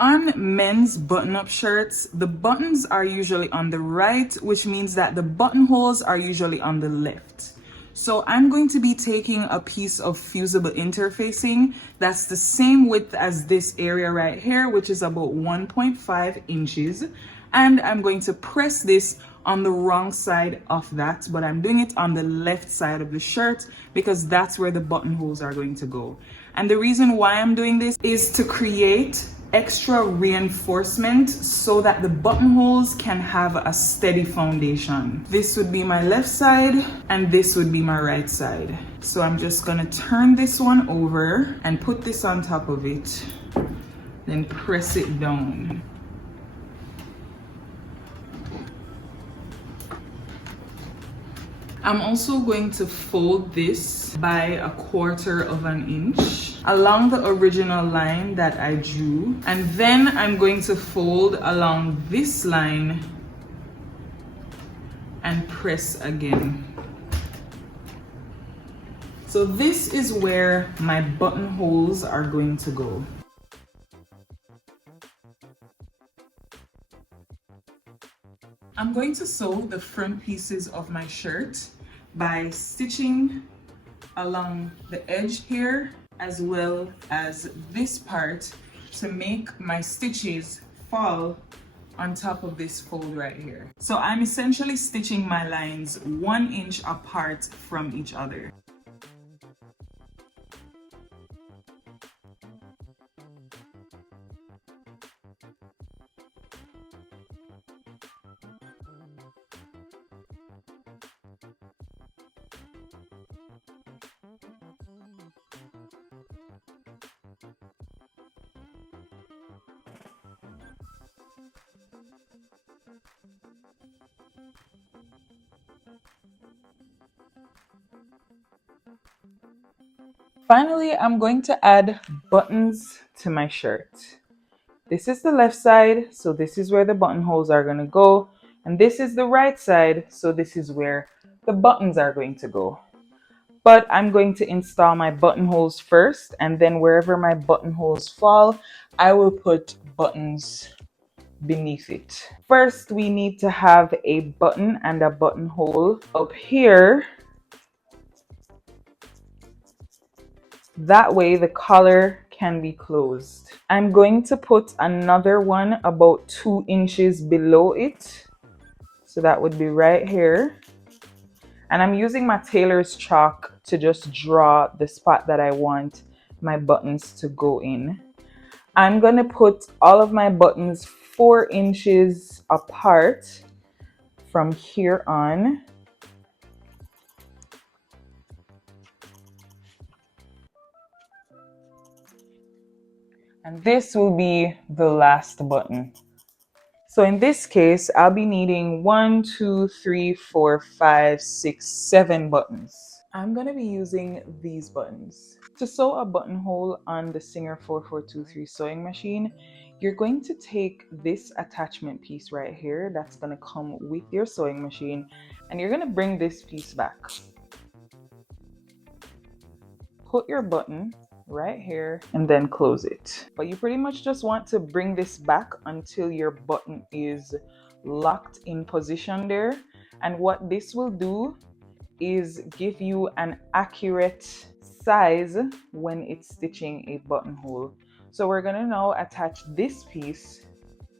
On men's button-up shirts, the buttons are usually on the right, which means that the buttonholes are usually on the left. So I'm going to be taking a piece of fusible interfacing that's the same width as this area right here, which is about 1.5 inches. And I'm going to press this on the wrong side of that, but I'm doing it on the left side of the shirt because that's where the buttonholes are going to go. And the reason why I'm doing this is to create extra reinforcement so that the buttonholes can have a steady foundation. This would be my left side and this would be my right side. So I'm just gonna turn this one over and put this on top of it, then press it down. I'm also going to fold this by 1/4 of an inch along the original line that I drew, and then I'm going to fold along this line and press again. So this is where my buttonholes are going to go. I'm going to sew the front pieces of my shirt by stitching along the edge here as well as this part to make my stitches fall on top of this fold right here. So I'm essentially stitching my lines 1 inch apart from each other. Finally, I'm going to add buttons to my shirt. This is the left side, so this is where the buttonholes are going to go. And this is the right side, so this is where the buttons are going to go. But I'm going to install my buttonholes first, and then wherever my buttonholes fall, I will put buttons beneath it. First, we need to have a button and a buttonhole up here. That way the collar can be closed. I'm going to put another one about 2 inches below it. So that would be right here. And I'm using my tailor's chalk to just draw the spot that I want my buttons to go in. I'm going to put all of my buttons 4 inches apart from here on. And this will be the last button. So in this case, I'll be needing 1, 2, 3, 4, 5, 6, 7 buttons. I'm going to be using these buttons. To sew a buttonhole on the Singer 4423 sewing machine, you're going to take this attachment piece right here that's going to come with your sewing machine, and you're going to bring this piece back. Put your button right here and then close it. But you pretty much just want to bring this back until your button is locked in position there. And what this will do is give you an accurate size when it's stitching a buttonhole. So we're gonna now attach this piece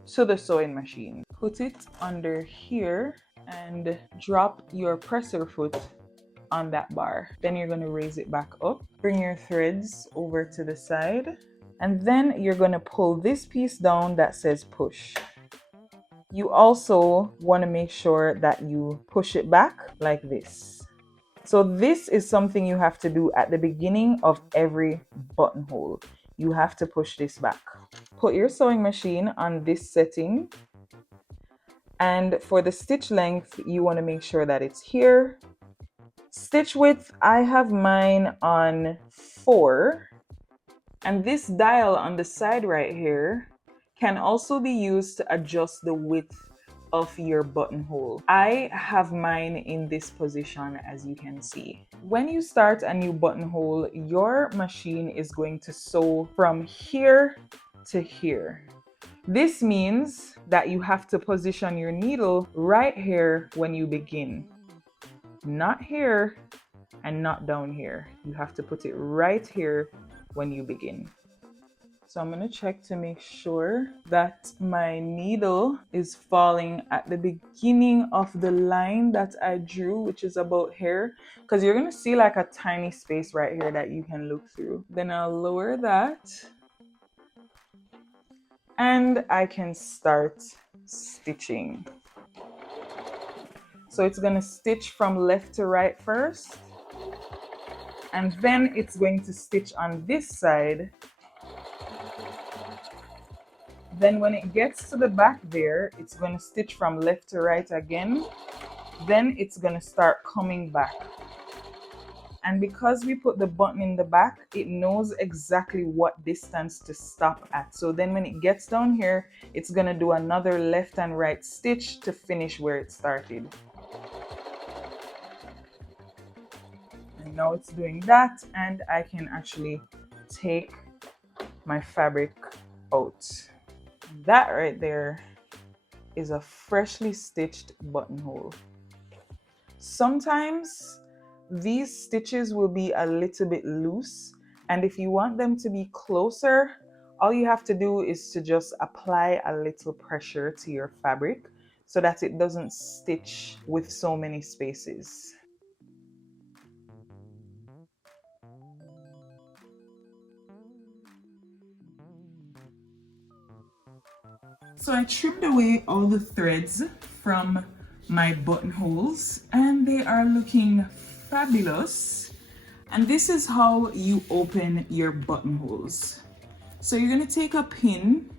to the sewing machine. Put it under here and drop your presser foot on that bar. Then you're going to raise it back up. Bring your threads over to the side. And then you're going to pull this piece down that says push. You also want to make sure that you push it back like this. So this is something you have to do at the beginning of every buttonhole. You have to push this back. Put your sewing machine on this setting. And for the stitch length, you want to make sure that it's here. Stitch width, I have mine on 4, and this dial on the side right here can also be used to adjust the width of your buttonhole. I have mine in this position, as you can see. When you start a new buttonhole, your machine is going to sew from here to here. This means that you have to position your needle right here when you begin. Not here and not down here. You have to put it right here when you begin. So I'm going to check to make sure that my needle is falling at the beginning of the line that I drew, which is about here, because you're going to see like a tiny space right here that you can look through. Then I'll lower that and I can start stitching. So it's going to stitch from left to right first, and then it's going to stitch on this side. Then when it gets to the back there, it's going to stitch from left to right again. Then it's going to start coming back. And because we put the button in the back, it knows exactly what distance to stop at. So then when it gets down here, it's going to do another left and right stitch to finish where it started. And now it's doing that, and I can actually take my fabric out. That right there is a freshly stitched buttonhole. Sometimes these stitches will be a little bit loose, and if you want them to be closer, all you have to do is to just apply a little pressure to your fabric so that it doesn't stitch with so many spaces. So I trimmed away all the threads from my buttonholes and they are looking fabulous. And this is how you open your buttonholes. So you're going to take a pin,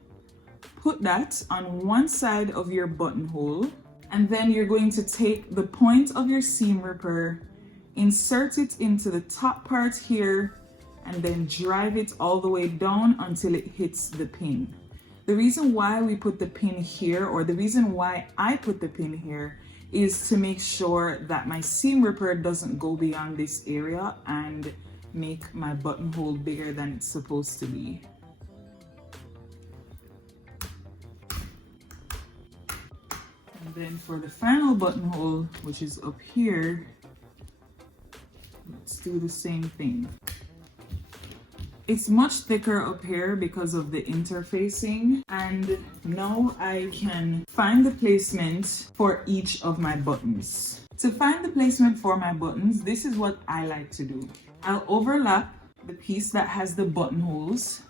put that on one side of your buttonhole, and then you're going to take the point of your seam ripper, insert it into the top part here, and then drive it all the way down until it hits the pin. The reason why we put the pin here, or the reason why I put the pin here, is to make sure that my seam ripper doesn't go beyond this area and make my buttonhole bigger than it's supposed to be. And then for the final buttonhole, which is up here, let's do the same thing. It's much thicker up here because of the interfacing, and now I can find the placement for each of my buttons. To find the placement for my buttons, this is what I like to do. I'll overlap the piece that has the buttonholes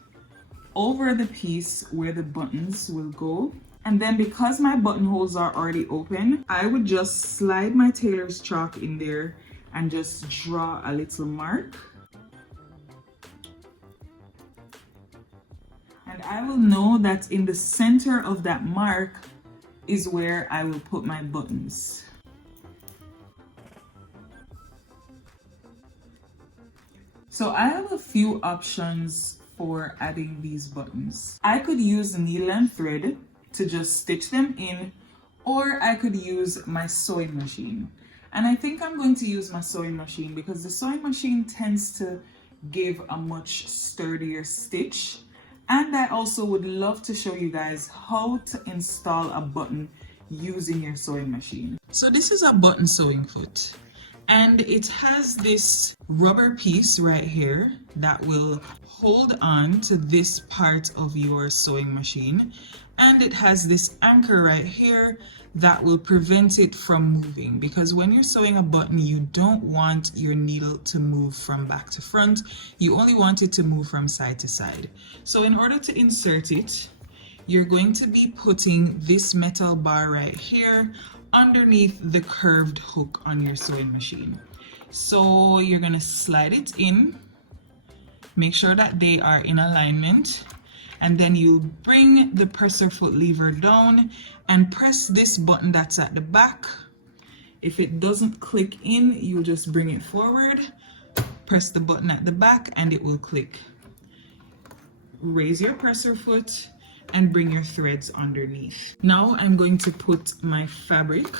over the piece where the buttons will go. And then because my buttonholes are already open, I would just slide my tailor's chalk in there and just draw a little mark. And I will know that in the center of that mark is where I will put my buttons. So I have a few options for adding these buttons. I could use needle and thread to just stitch them in, or I could use my sewing machine. And I think I'm going to use my sewing machine because the sewing machine tends to give a much sturdier stitch. And I also would love to show you guys how to install a button using your sewing machine. So this is a button sewing foot, and it has this rubber piece right here that will hold on to this part of your sewing machine, and it has this anchor right here that will prevent it from moving, because when you're sewing a button you don't want your needle to move from back to front, you only want it to move from side to side. So in order to insert it, you're going to be putting this metal bar right here underneath the curved hook on your sewing machine. So you're going to slide it in, make sure that they are in alignment, and then you bring the presser foot lever down and press this button that's at the back. If it doesn't click in, you just bring it forward, press the button at the back, and it will click. Raise your presser foot and bring your threads underneath. Now I'm going to put my fabric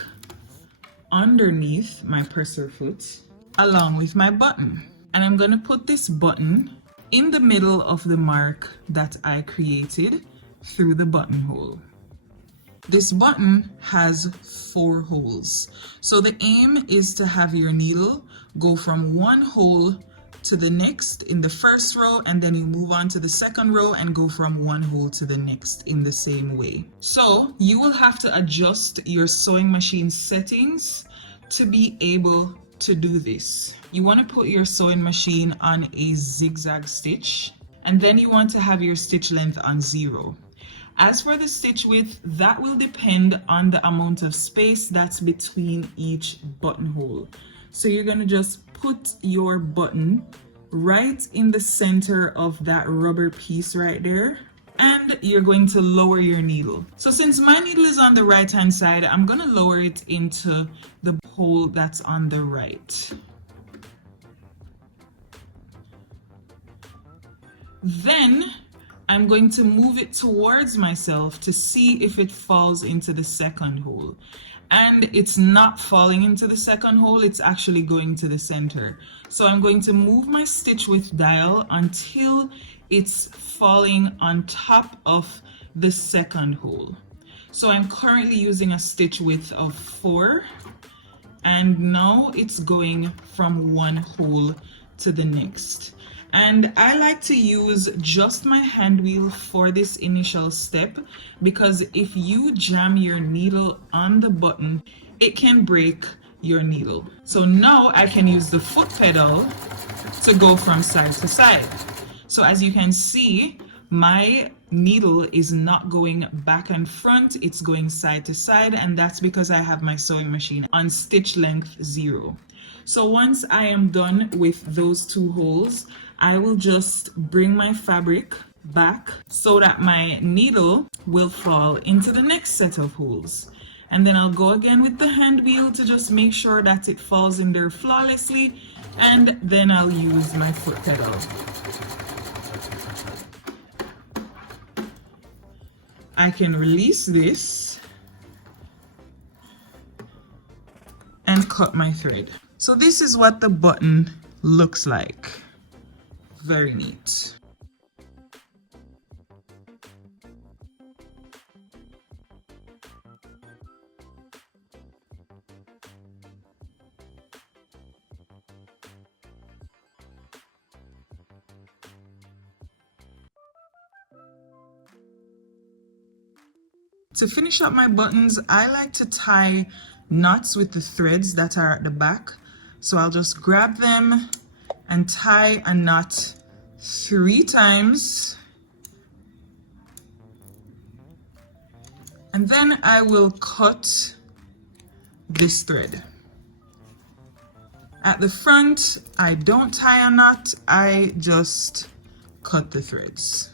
underneath my presser foot along with my button. And I'm going to put this button in the middle of the mark that I created through the buttonhole. This button has 4 holes. So the aim is to have your needle go from one hole to the next in the first row, and then you move on to the second row and go from one hole to the next in the same way. So you will have to adjust your sewing machine settings to be able to do this. You want to put your sewing machine on a zigzag stitch, and then you want to have your stitch length on 0. As for the stitch width, that will depend on the amount of space that's between each buttonhole. So you're going to just put your button right in the center of that rubber piece right there, and you're going to lower your needle. So since my needle is on the right hand side, I'm going to lower it into the hole that's on the right. Then I'm going to move it towards myself to see if it falls into the second hole. And it's not falling into the second hole, it's actually going to the center. So I'm going to move my stitch width dial until it's falling on top of the second hole. So I'm currently using a stitch width of 4, and now it's going from one hole to the next. And I like to use just my hand wheel for this initial step, because if you jam your needle on the button, it can break your needle. So now I can use the foot pedal to go from side to side. So as you can see, my needle is not going back and front, it's going side to side, and that's because I have my sewing machine on stitch length 0. So once I am done with those 2 holes, I will just bring my fabric back so that my needle will fall into the next set of holes. And then I'll go again with the hand wheel to just make sure that it falls in there flawlessly, and then I'll use my foot pedal. I can release this and cut my thread. So this is what the button looks like. Very neat. To finish up my buttons, I like to tie knots with the threads that are at the back. So I'll just grab them and tie a knot 3 times. And then I will cut this thread. At the front, I don't tie a knot, I just cut the threads.